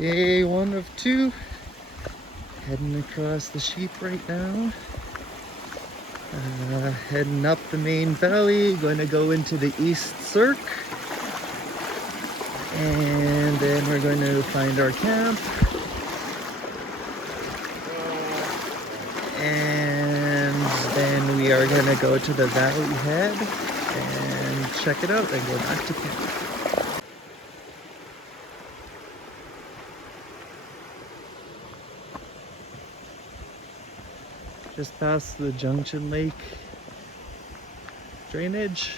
Day one of two. Heading across the sheep right now. Heading up the main valley, going to go into the East Cirque. And then we're going to find our camp. And then we are going to go to the valley head and check it out and go back to camp. Just past the Junction Lake drainage,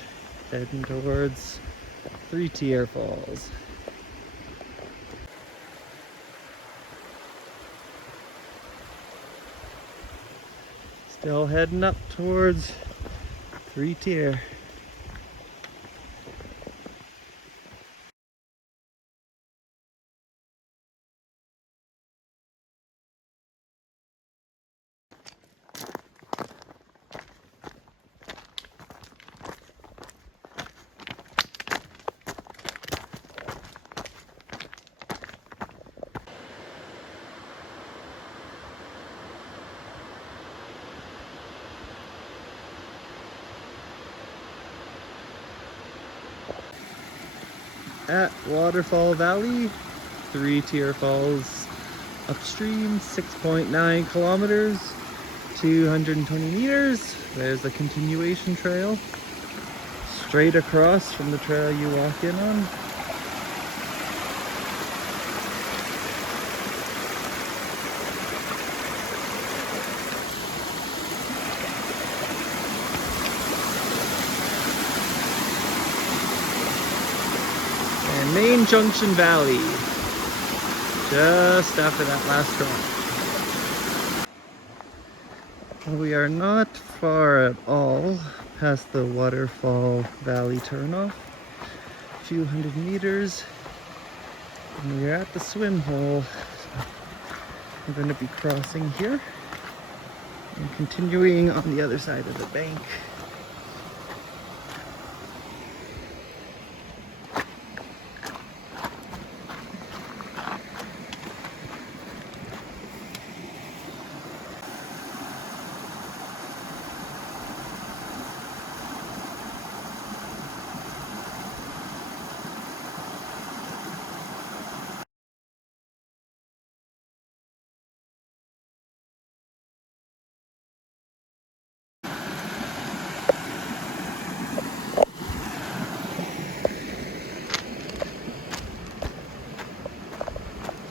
heading towards 3-tier falls. Still heading up towards 3-tier. At Waterfall Valley, 3-tier falls upstream, 6.9 kilometers, 220 meters. There's a continuation trail straight across from the trail you walk in on. Main Junction Valley, just after that last drop. Well, we are not far at all past the Waterfall Valley turnoff, a few hundred meters, and we're at the swim hole. We're going to be crossing here and continuing on the other side of the bank.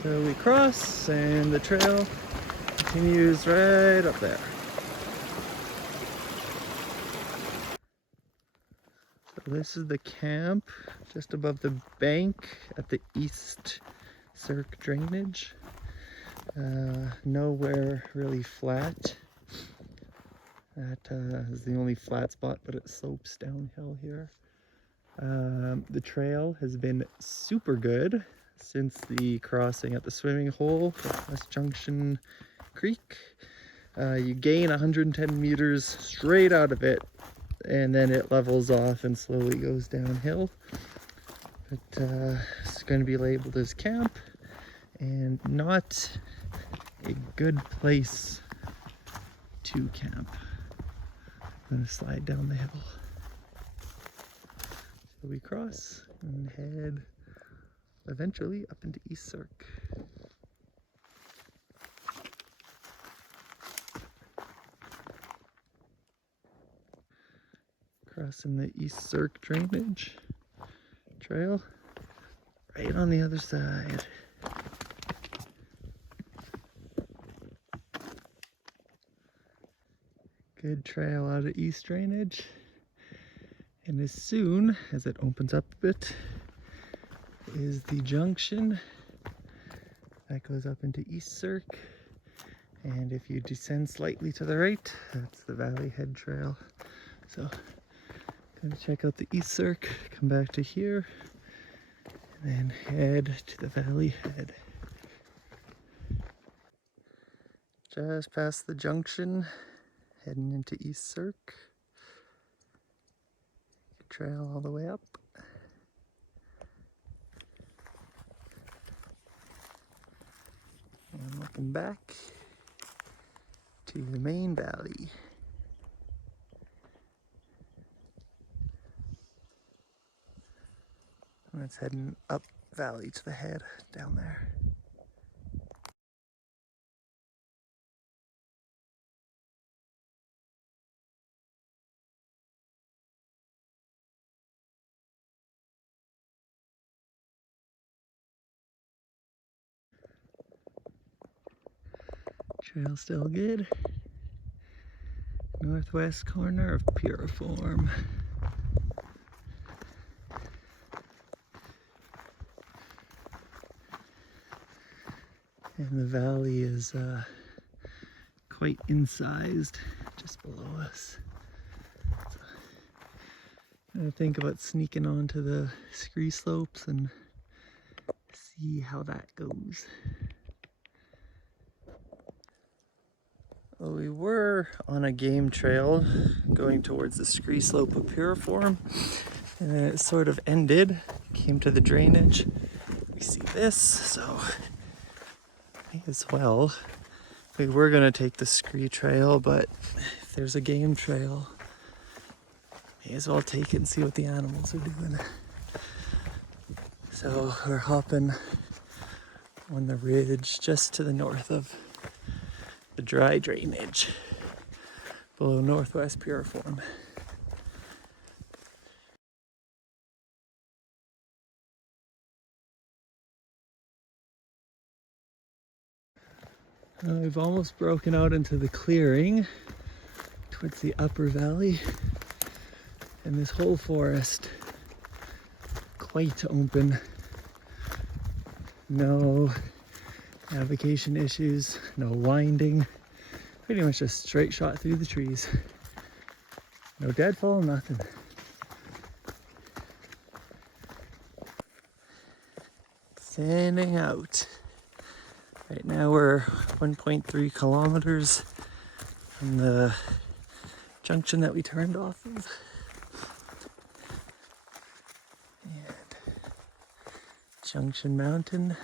So we cross and the trail continues right up there. So this is the camp just above the bank at the East Cirque drainage. Nowhere really flat. That is the only flat spot, but it slopes downhill here. The trail has been super good since the crossing at the swimming hole at West Junction Creek. You gain 110 meters straight out of it, and then it levels off and slowly goes downhill. But it's going to be labeled as camp and not a good place to camp. I'm going to slide down the hill. So we cross and head eventually up into East Cirque. Crossing the East Cirque drainage trail right on the other side. Good trail out of East drainage. And as soon as it opens up a bit is the Junction that goes up into East Cirque. And if you descend slightly to the right, that's the Valley Head Trail. So, gonna check out the East Cirque, come back to here, and then head to the Valley Head. Just past the Junction, heading into East Cirque. Trail all the way up. Walking back to the main valley. And it's heading up valley to the head down there. Trail still good. Northwest corner of Piriform. And the valley is quite incised just below us. So I think about sneaking onto the scree slopes and see how that goes. Well, we were on a game trail going towards the scree slope of Piriform, and then it sort of ended, came to the drainage. We see this, so may as well. We were gonna take the scree trail, but if there's a game trail, may as well take it and see what the animals are doing. So we're hopping on the ridge just to the north of the dry drainage below Northwest Piriform. We've almost broken out into the clearing towards the upper valley, and this whole forest quite open. No navigation issues, no winding, pretty much a straight shot through the trees. No deadfall, nothing. Standing out. Right now we're 1.3 kilometers from the junction that we turned off of. And Junction Mountain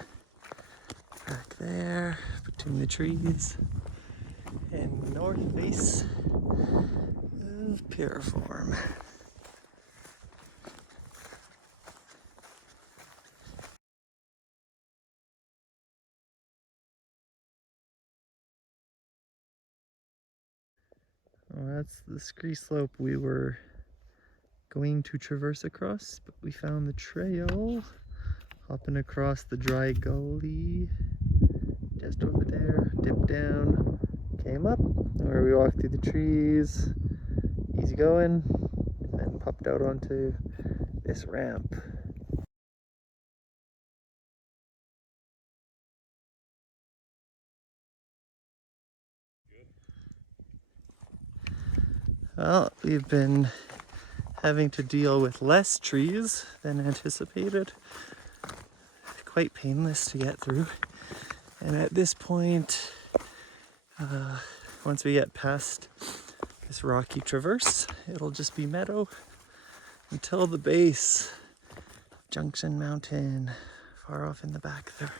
back there between the trees, and north face of Piriform. Well, that's the scree slope we were going to traverse across, but we found the trail hopping across the dry gully just over there, dipped down, came up where we walked through the trees, easy going, and then popped out onto this ramp. Well, we've been having to deal with less trees than anticipated. Quite painless to get through. And at this point, once we get past this rocky traverse, it'll just be meadow until the base. Junction Mountain, far off in the back there.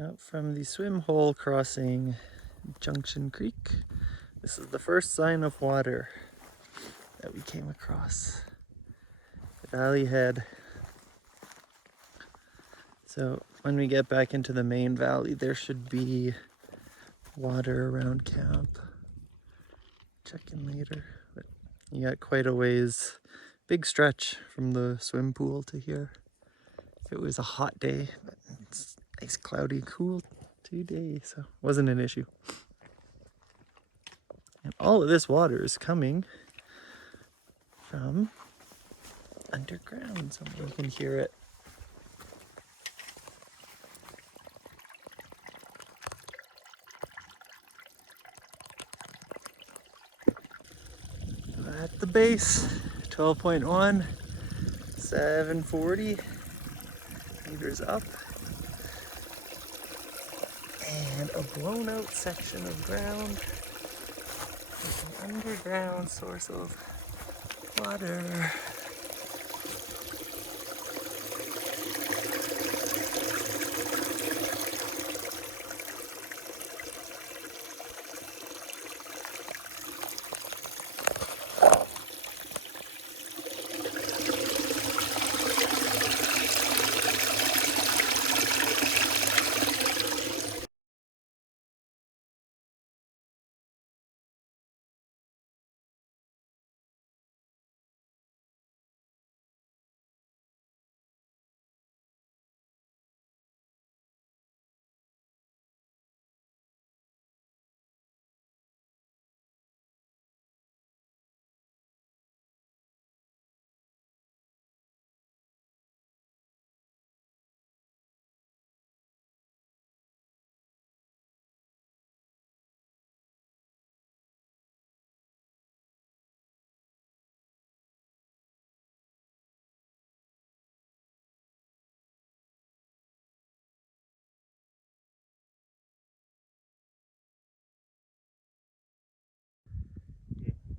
Out from the swim hole crossing Junction Creek, this is the first sign of water that we came across. The valley head. So when we get back into the main valley, there should be water around camp. Check in later. But you got quite a ways, big stretch from the swim pool to here. If it was a hot day, but it's nice, cloudy, cool today, so wasn't an issue. And all of this water is coming from underground, so you can hear it. At the base, 12.1, 740 meters up, and a blown out section of ground with an underground source of water.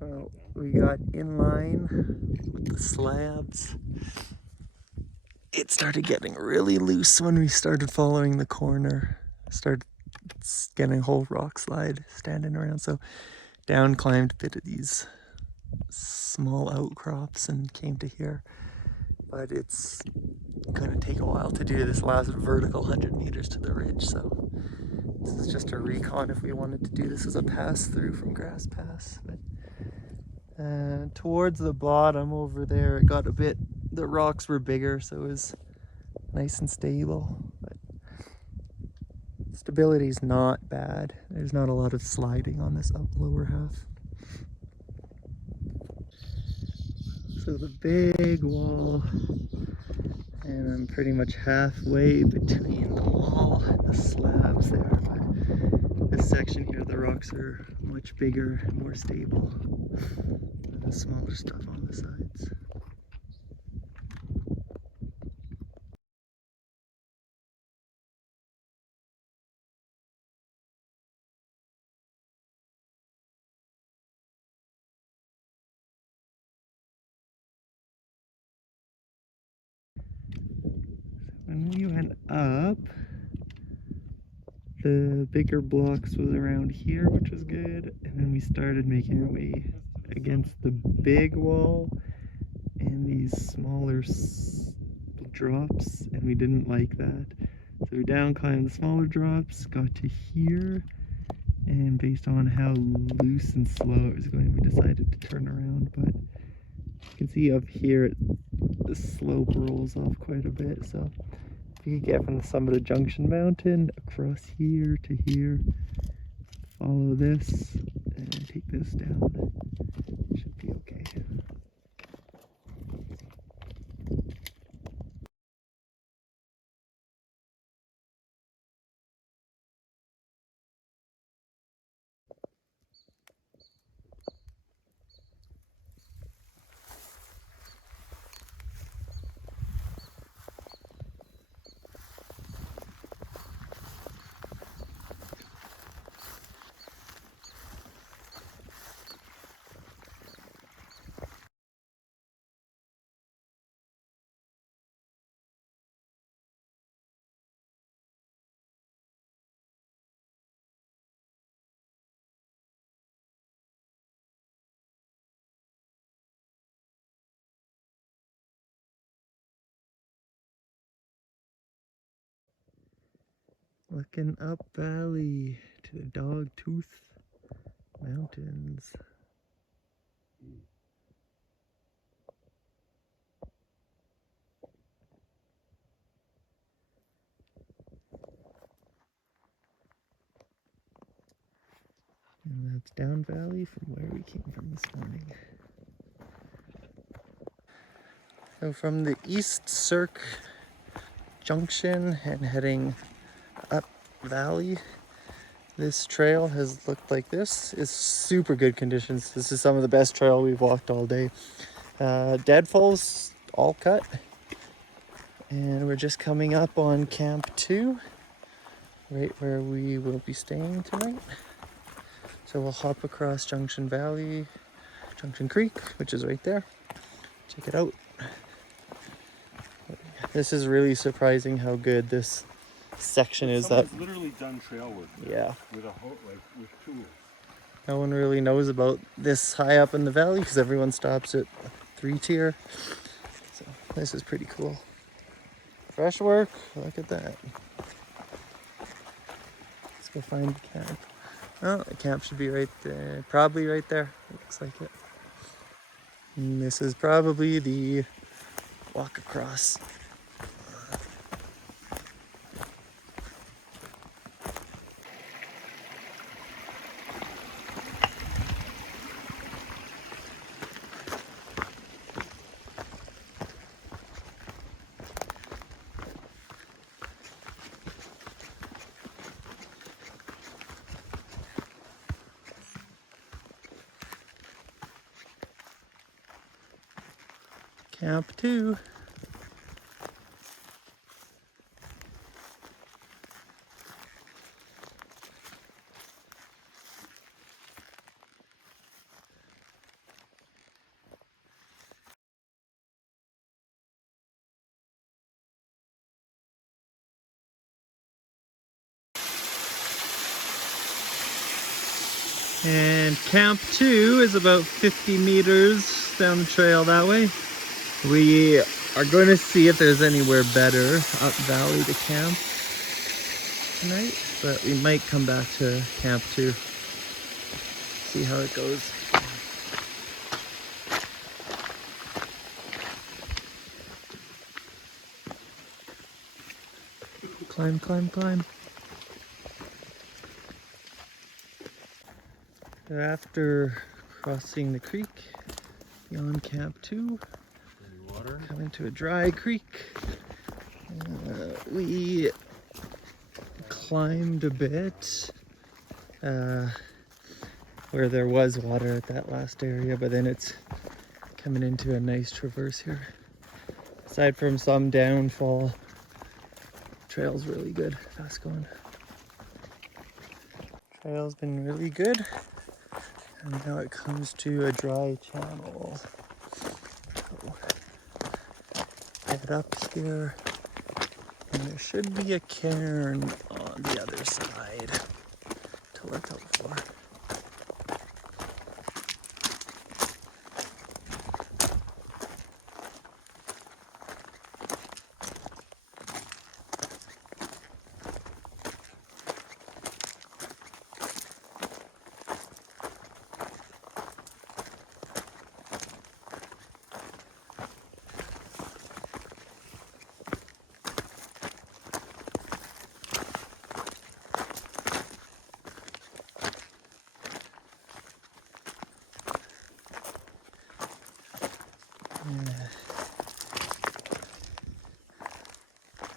Well, we got in line with the slabs. It started getting really loose when we started following the corner. Started getting a whole rock slide standing around. So down climbed a bit of these small outcrops and came to here. But it's going to take a while to do this last vertical 100 meters to the ridge. So this is just a recon if we wanted to do this as a pass through from Grass Pass. But towards the bottom over there, it got a bit, the rocks were bigger, so it was nice and stable. But stability's not bad. There's not a lot of sliding on this lower half. So the big wall, and I'm pretty much halfway between the wall and the slabs there. But this section here, the rocks are much bigger and more stable. The smaller stuff on the sides. When we went up, the bigger blocks was around here, which was good, and then we started making our way against the big wall and these smaller drops, and we didn't like that. So we down climbed the smaller drops, got to here, and based on how loose and slow it was going, we decided to turn around. But you can see up here, the slope rolls off quite a bit, so if you could get from the summit of Junction Mountain across here to here, follow this, and take this down, it should be okay. Looking up valley to the Dogtooth Mountains. And That's down valley from where we came from this morning. So from the East Cirque Junction and heading up valley, this trail has looked like this. It's super good conditions. This is some of the best trail we've walked all day. Deadfall's all cut. And we're just coming up on Camp 2, right where we will be staying tonight. So we'll hop across Junction Valley, Junction Creek, which is right there. Check it out. This is really surprising how good this section is. That literally done trail work. Yeah. With with tools. No one really knows about this high up in the valley because everyone stops at 3-tier. So this is pretty cool. Fresh work. Look at that. Let's go find the camp. Oh, the camp should be right there. Probably right there. Looks like it. And this is probably the walk across. Camp 2. And Camp 2 is about 50 meters down the trail that way. We are going to see if there's anywhere better up valley to camp tonight, but we might come back to Camp 2, see how it goes. Climb, climb, climb. After crossing the creek beyond Camp 2, coming to a dry creek, we climbed a bit where there was water at that last area, but then it's coming into a nice traverse here. Aside from some downfall, trail's really good, fast going. Trail's been really good, and now it comes to a dry channel. So, head up here, and there should be a cairn on the other side to look out for.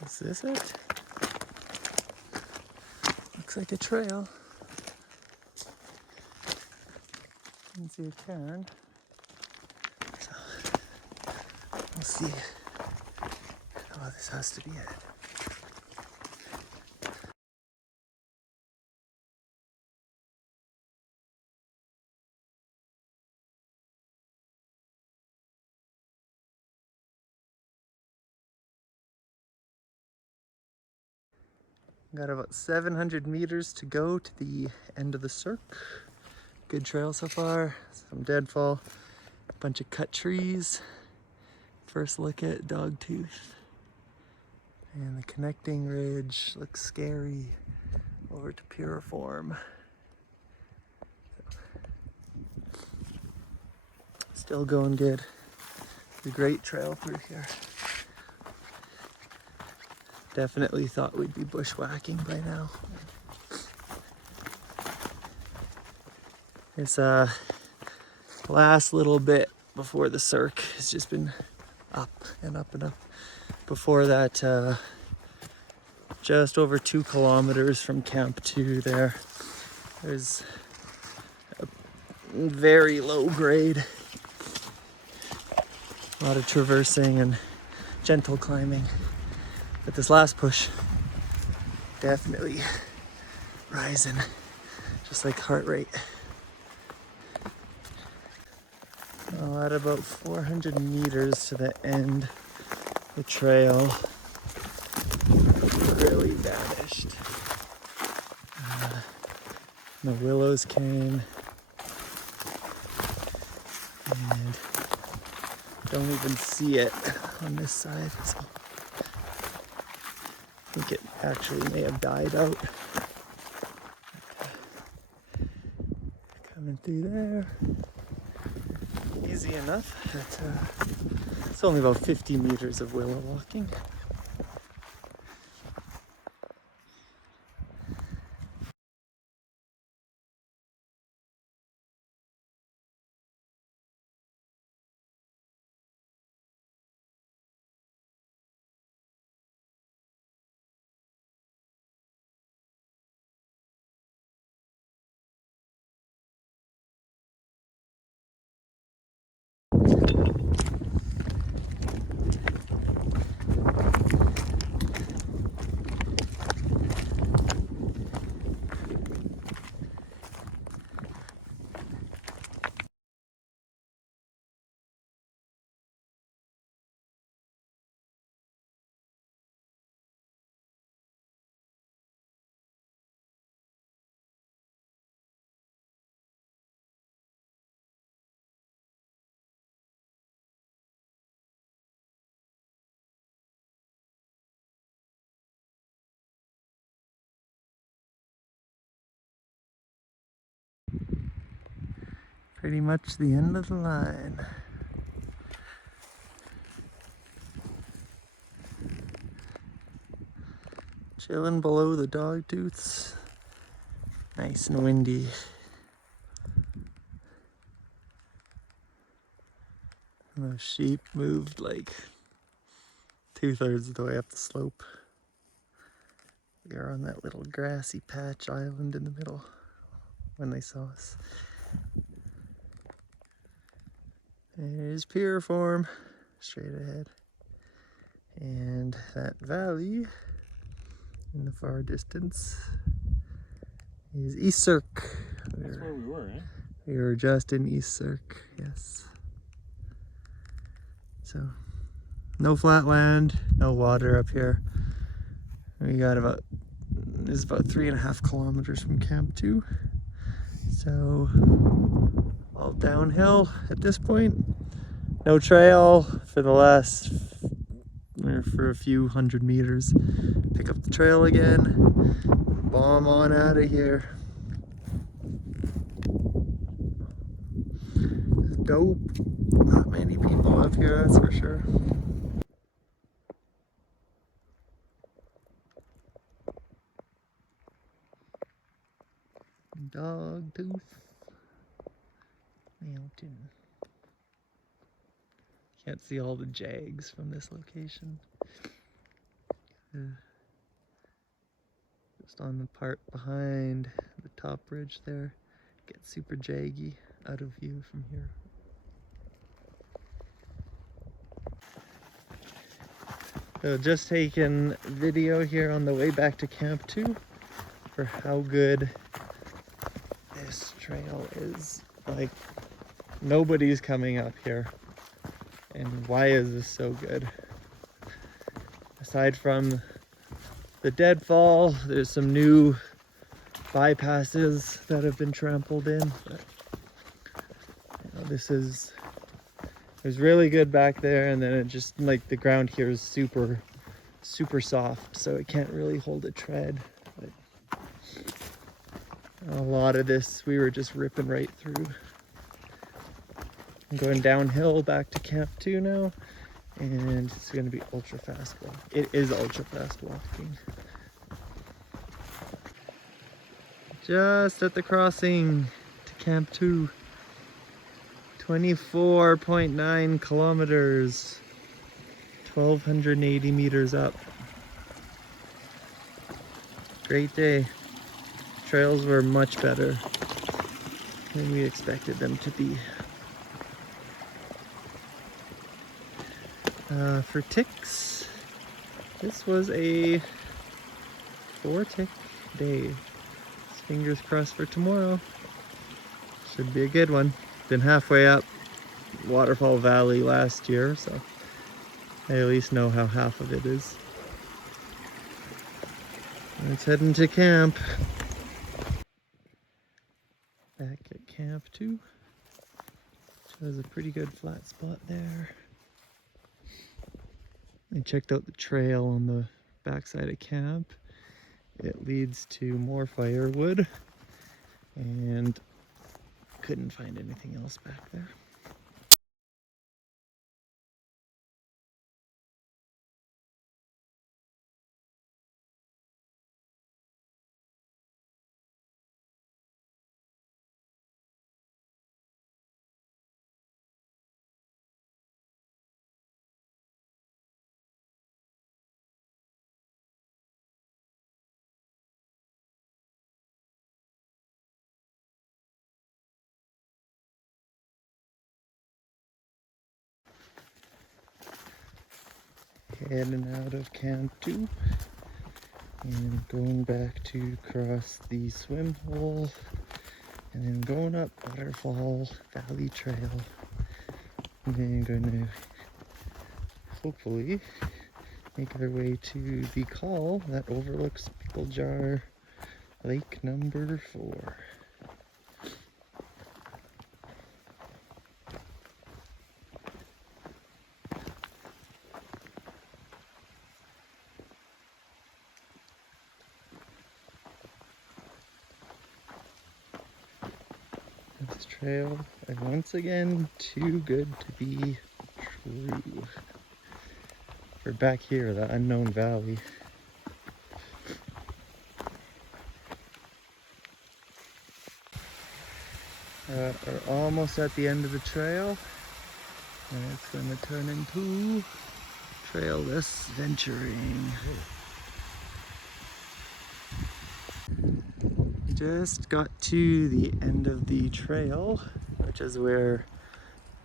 Is this it? Looks like a trail. You can see a cairn. So, we'll see. Oh, this has to be it. Got about 700 meters to go to the end of the Cirque. Good trail so far. Some deadfall, a bunch of cut trees. First look at Dogtooth. And the connecting ridge looks scary over to Piriform. Still going good. It's a great trail through here. Definitely thought we'd be bushwhacking by now. This last little bit before the Cirque has just been up and up and up. Before that, just over 2 kilometers from Camp 2 there, there's a very low grade. A lot of traversing and gentle climbing. But this last push, definitely rising, just like heart rate. Well, at about 400 meters to the end, the trail really vanished. The willows came and don't even see it on this side. So I think it actually may have died out. Coming through there. Easy enough. It's only about 50 meters of willow walking. Pretty much the end of the line. Chilling below the dogtooths. Nice and windy. And those sheep moved like 2/3 of the way up the slope. We are on that little grassy patch island in the middle when they saw us. There's Piriform straight ahead. And that valley in the far distance is East Cirque. That's where we were, eh? We were just in East Cirque, yes. So, no flat land, no water up here. We got this is about 3.5 kilometers from Camp 2. So, all downhill at this point. No trail for for a few hundred meters. Pick up the trail again, bomb on out of here. Dope. Not many people up here, that's for sure. Dogtooth Mountain. Can't see all the jags from this location. Just on the part behind the top ridge there. Gets super jaggy out of view from here. So just taking video here on the way back to Camp 2 for how good this trail is. Like, nobody's coming up here. And why is this so good? Aside from the deadfall, there's some new bypasses that have been trampled in. But, it was really good back there, and then it just, like, the ground here is super, super soft, so it can't really hold a tread. But a lot of this, we were just ripping right through. I'm going downhill back to Camp 2 now, and it's going to be ultra fast walk. It is ultra fast walking. Just at the crossing to Camp 2. 24.9 kilometers. 1,280 meters up. Great day. Trails were much better than we expected them to be. For ticks, this was a 4-tick day. Fingers crossed for tomorrow. Should be a good one. Been halfway up Waterfall Valley last year, so I at least know how half of it is. Let's head into camp. Back at Camp 2. There's a pretty good flat spot there. I checked out the trail on the backside of camp. It leads to more firewood and couldn't find anything else back there. Heading out of Camp 2 and going back to cross the swim hole and then going up Waterfall Valley Trail and then going to hopefully make our way to the call that overlooks Pickle Jar Lake number 4. This trail is once again too good to be true. We're back here, the unknown valley. We're almost at the end of the trail, and it's going to turn into trailless venturing. Just got to the end of the trail, which is where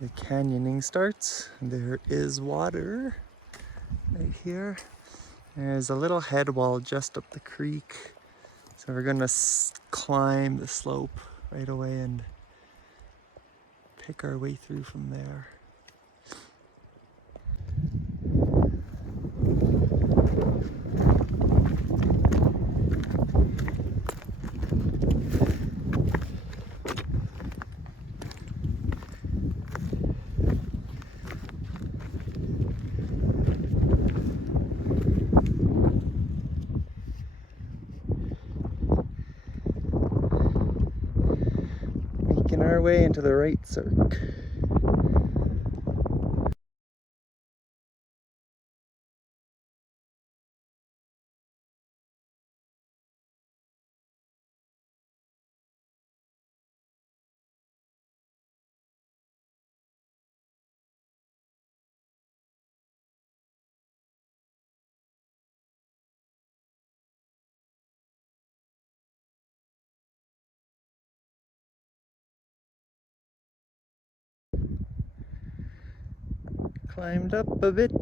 the canyoning starts. There is water right here. There's a little head wall just up the creek. So we're gonna climb the slope right away and pick our way through from there. Making our way into the right Cirque. Climbed up a bit.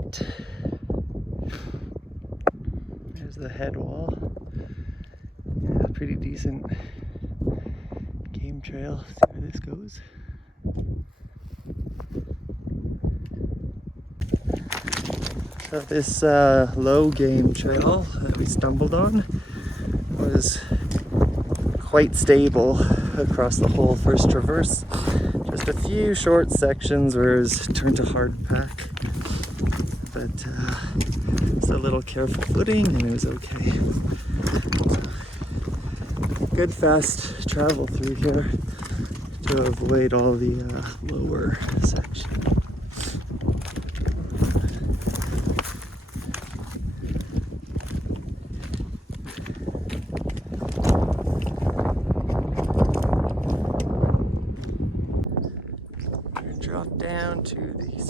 There's the head wall. Yeah, pretty decent game trail. See where this goes. So this low game trail that we stumbled on was quite stable across the whole first traverse. Just a few short sections where it was turned to hard pack, but it's a little careful footing and it was okay. Good fast travel through here to avoid all the lower sections.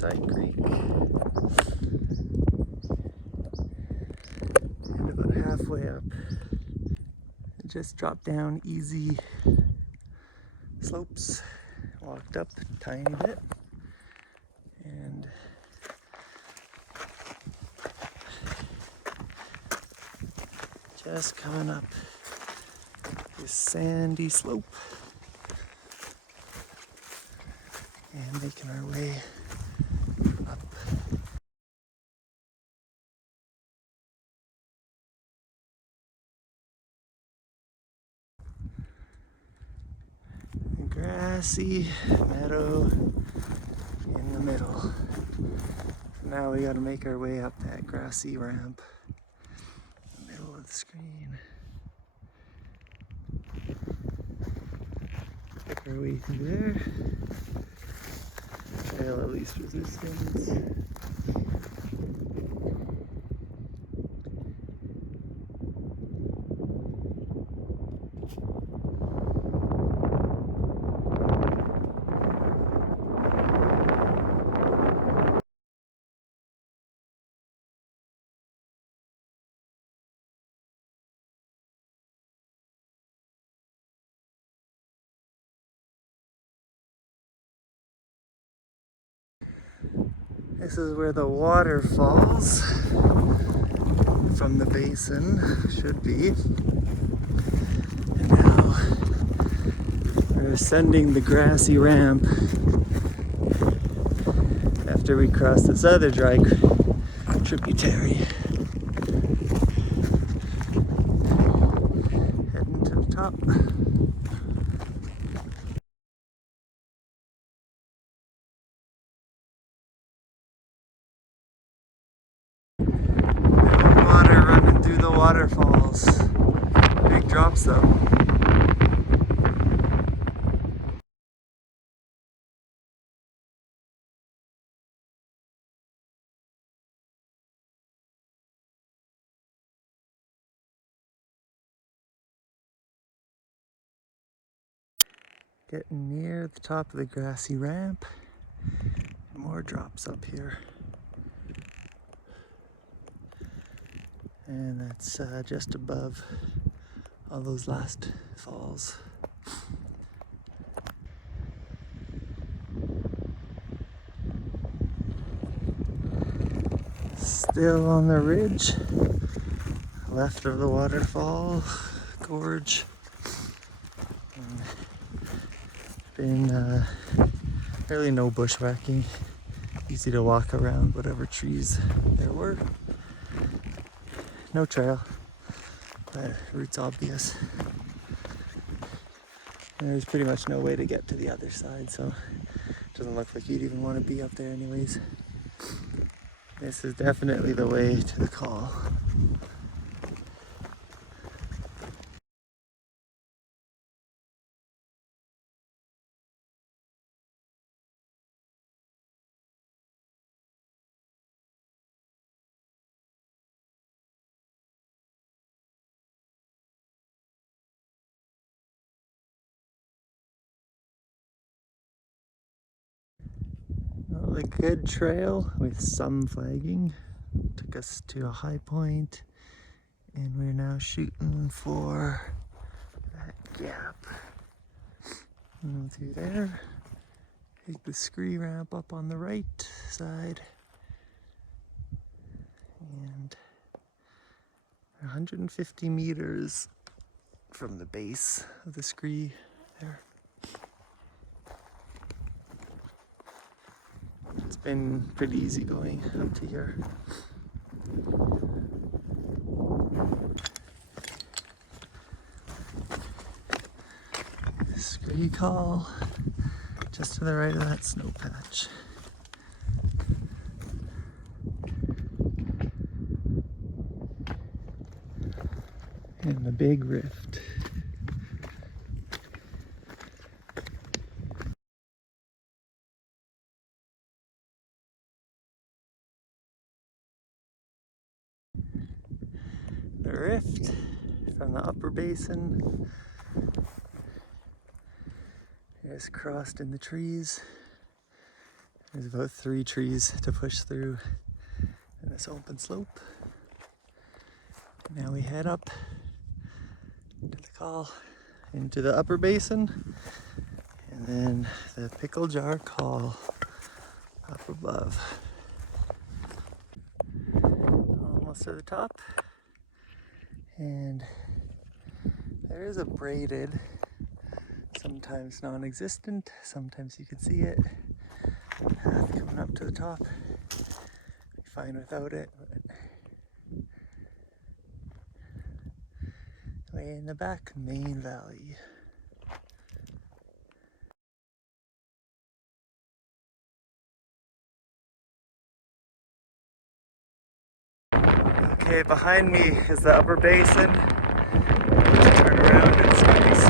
Side Creek. And about halfway up, it just dropped down easy slopes, walked up a tiny bit, and just coming up this sandy slope and making our way up. A grassy meadow in the middle. Now we gotta make our way up that grassy ramp in the middle of the screen. Make our way through there. Trail of least resistance. This is where the waterfalls from the basin should be. And now we're ascending the grassy ramp after we cross this other dry tributary. Heading to the top. Water running through the waterfalls. Big drops though. Getting near the top of the grassy ramp. More drops up here. And that's just above all those last falls. Still on the ridge, left of the waterfall gorge. And been really no bushwhacking. Easy to walk around whatever trees there were. No trail, but route's obvious. And there's pretty much no way to get to the other side, so it doesn't look like you'd even want to be up there anyways. This is definitely the way to the call. A good trail with some flagging. Took us to a high point, and we're now shooting for that gap. And through there, take the scree ramp up on the right side, and 150 meters from the base of the scree there. It's been pretty easy going up to here. Scree call just to the right of that snow patch. And the big rift. The rift from the upper basin is crossed in the trees, There's about 3 trees to push through in this open slope. Now we head up to the call into the upper basin, and then the pickle jar call up above. Almost to the top, and there is a braided, sometimes non-existent, sometimes you can see it, path coming up to the top. Be fine without it, but way in the back, main valley. Okay, behind me is the upper basin. Turn around and see these.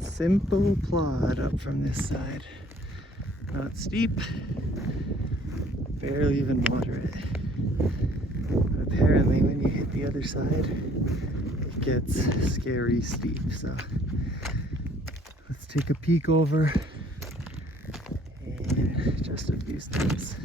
Simple plod up from this side. Not steep, barely even moderate. But apparently when you hit the other side, it gets scary steep. So let's take a peek over in just a few steps.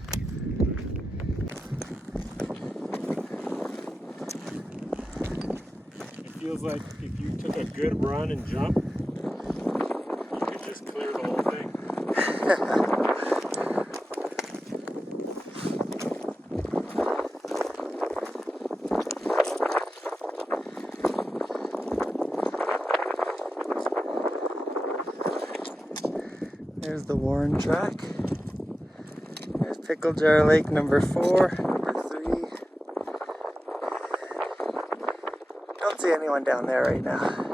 It feels like if you took a good run and jump, you could just clear the whole thing. There's the Warren track. There's Pickle Jar Lake number 4, number 3. Don't see anyone down there right now.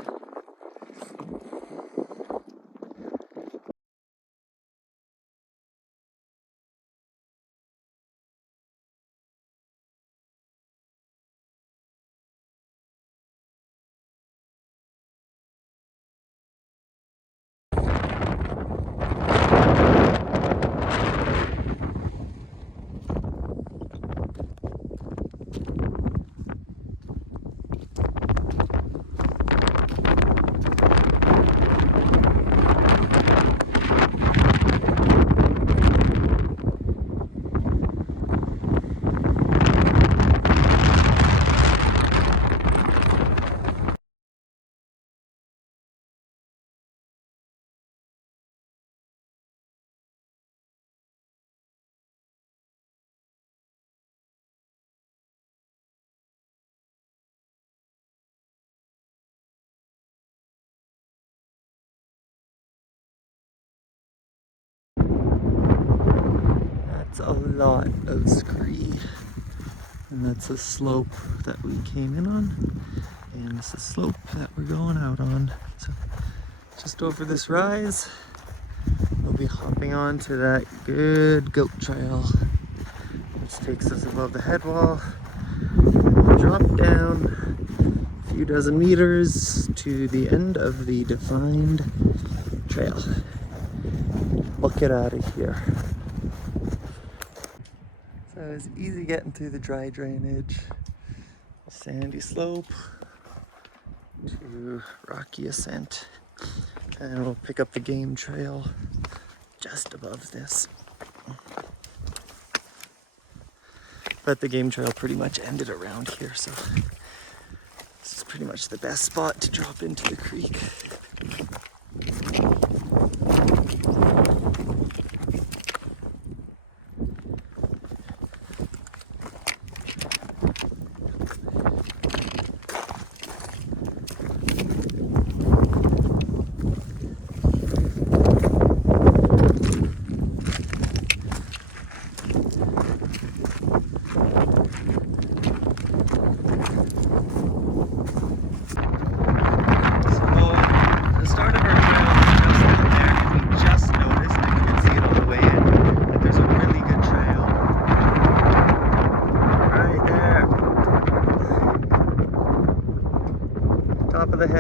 That's a lot of scree. And that's a slope that we came in on. And it's a slope that we're going out on. So just over this rise, we'll be hopping on to that good goat trail, which takes us above the head wall. We'll drop down a few dozen meters to the end of the defined trail. Book it out of here. So it's easy getting through the dry drainage, sandy slope to rocky ascent, and we'll pick up the game trail just above this. But the game trail pretty much ended around here, so this is pretty much the best spot to drop into the creek.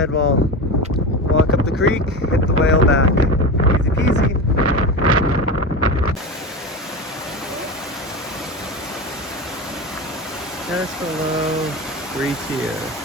said, well, walk up the creek, hit the whale back. Easy peasy. Just below 3-2.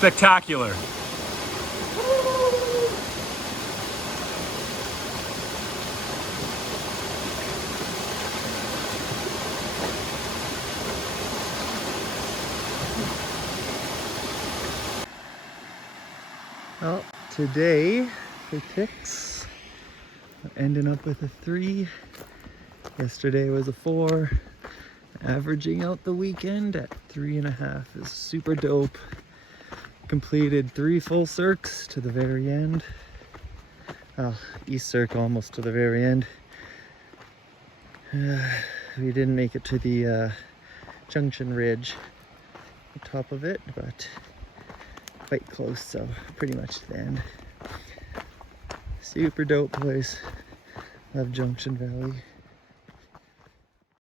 Spectacular. Well, today for ticks, ending up with a 3. Yesterday was a 4. Averaging out the weekend at 3.5 is super dope. Completed 3 full cirques to the very end. East Cirque almost to the very end. We didn't make it to the Junction ridge, the top of it, but quite close, so pretty much the end. Super dope place. Love Junction Valley.